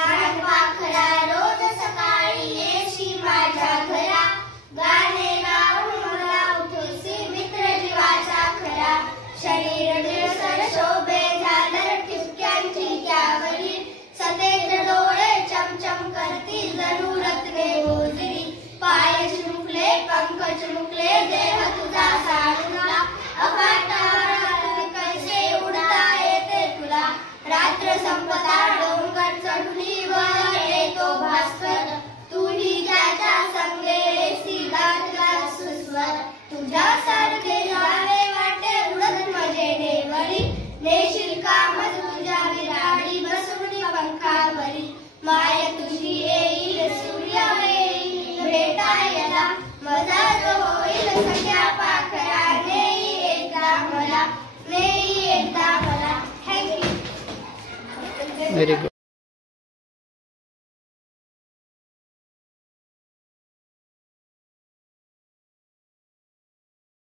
पाखरा रोज सकाळी येशी माझ्या घरा, गाणे गाऊन मला उठवसी मित्र जीवाचा खरा. शरीर निळसर शोभे झालर ठिपक्यांची त्यावरी, सतेज डोळे चमचम करती जणू रत्ने मोजरी. पाय चिमुकले पंख चिमुकले देह तुझा साडूला, अफाट कैसे उडता येते तुला. रात्र संपता डोंगर चढुनी वर येतो भास्कर, तूही ज्याच्या संगे रेसी गाजला सुस्वर. तुझ्यासारखे जावे वाटे उडत मजेने वरी, नेशील का मज तुझ्या विराडी बसवून पंखावरी. माय तुझी येईल सूर्य येईल भेटायला, मजा जो होईल सख्या पाखरा नेई एकदा मला, नेई एकदा मला. थँक्यू. Very good.